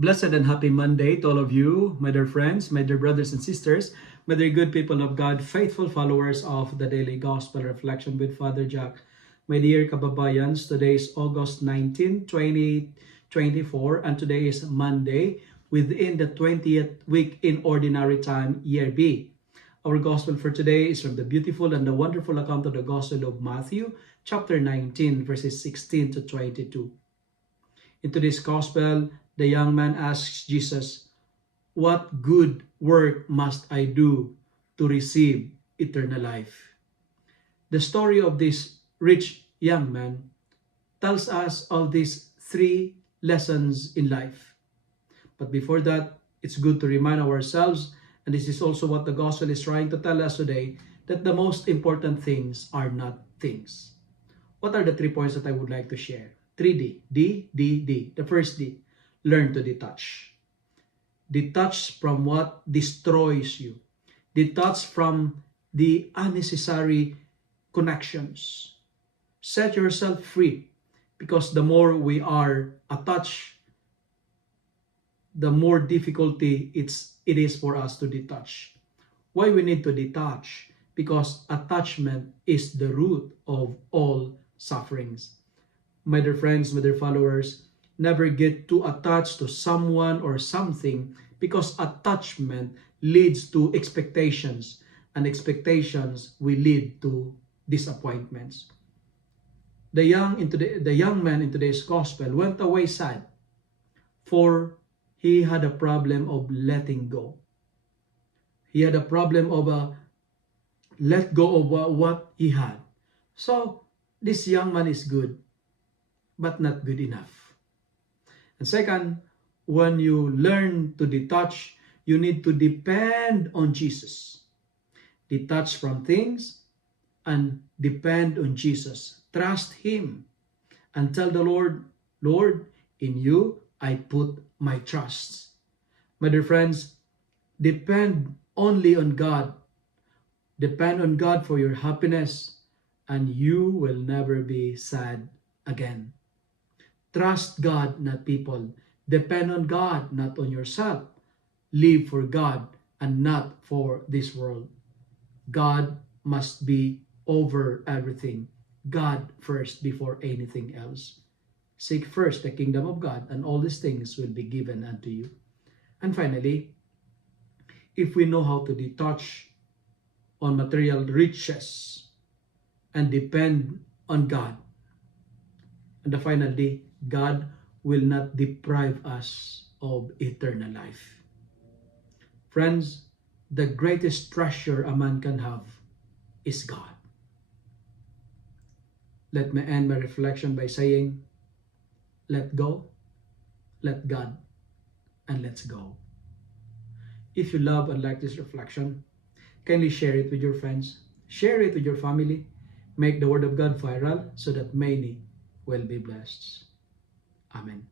Blessed and happy Monday to all of you, my dear friends, my dear brothers and sisters, my dear good people of God, faithful followers of the Daily Gospel Reflection with Father Jack. My dear kababayans, today is August 19, 2024, and today is Monday within the 20th week in Ordinary Time, Year B. Our Gospel for today is from the beautiful and the wonderful account of the Gospel of Matthew, chapter 19, verses 16 to 22. In today's Gospel, the young man asks Jesus, "What good work must I do to receive eternal life?" The story of this rich young man tells us of these three lessons in life. But before that, it's good to remind ourselves, and this is also what the Gospel is trying to tell us today, that the most important things are not things. What are the 3 points that I would like to share? 3D. D. The first D. Learn to detach. Detach from what destroys you. Detach from the unnecessary connections. Set yourself free, because the more we are attached, the more difficulty it is for us to detach. Why we need to detach? Because attachment is the root of all sufferings. My dear friends, my dear followers, never get too attached to someone or something, because attachment leads to expectations, and expectations will lead to disappointments. The young man in today's gospel went away sad, for he had a problem of letting go. He had a problem of let go of what he had. So this young man is good, but not good enough. And second, when you learn to detach, you need to depend on Jesus. Detach from things and depend on Jesus. Trust Him and tell the Lord, "Lord, in you I put my trust." My dear friends, depend only on God. Depend on God for your happiness, and you will never be sad again. Trust God, not people. Depend on God, not on yourself. Live for God and not for this world. God must be over everything. God first before anything else. Seek first the kingdom of God, and all these things will be given unto you. And finally, if we know how to detach on material riches and depend on God, and the final day, God will not deprive us of eternal life. Friends, the greatest treasure a man can have is God. Let me end my reflection by saying, let go, let God, and let's go. If you love and like this reflection, kindly share it with your friends, share it with your family, make the word of God viral so that many will be blessed. Amen.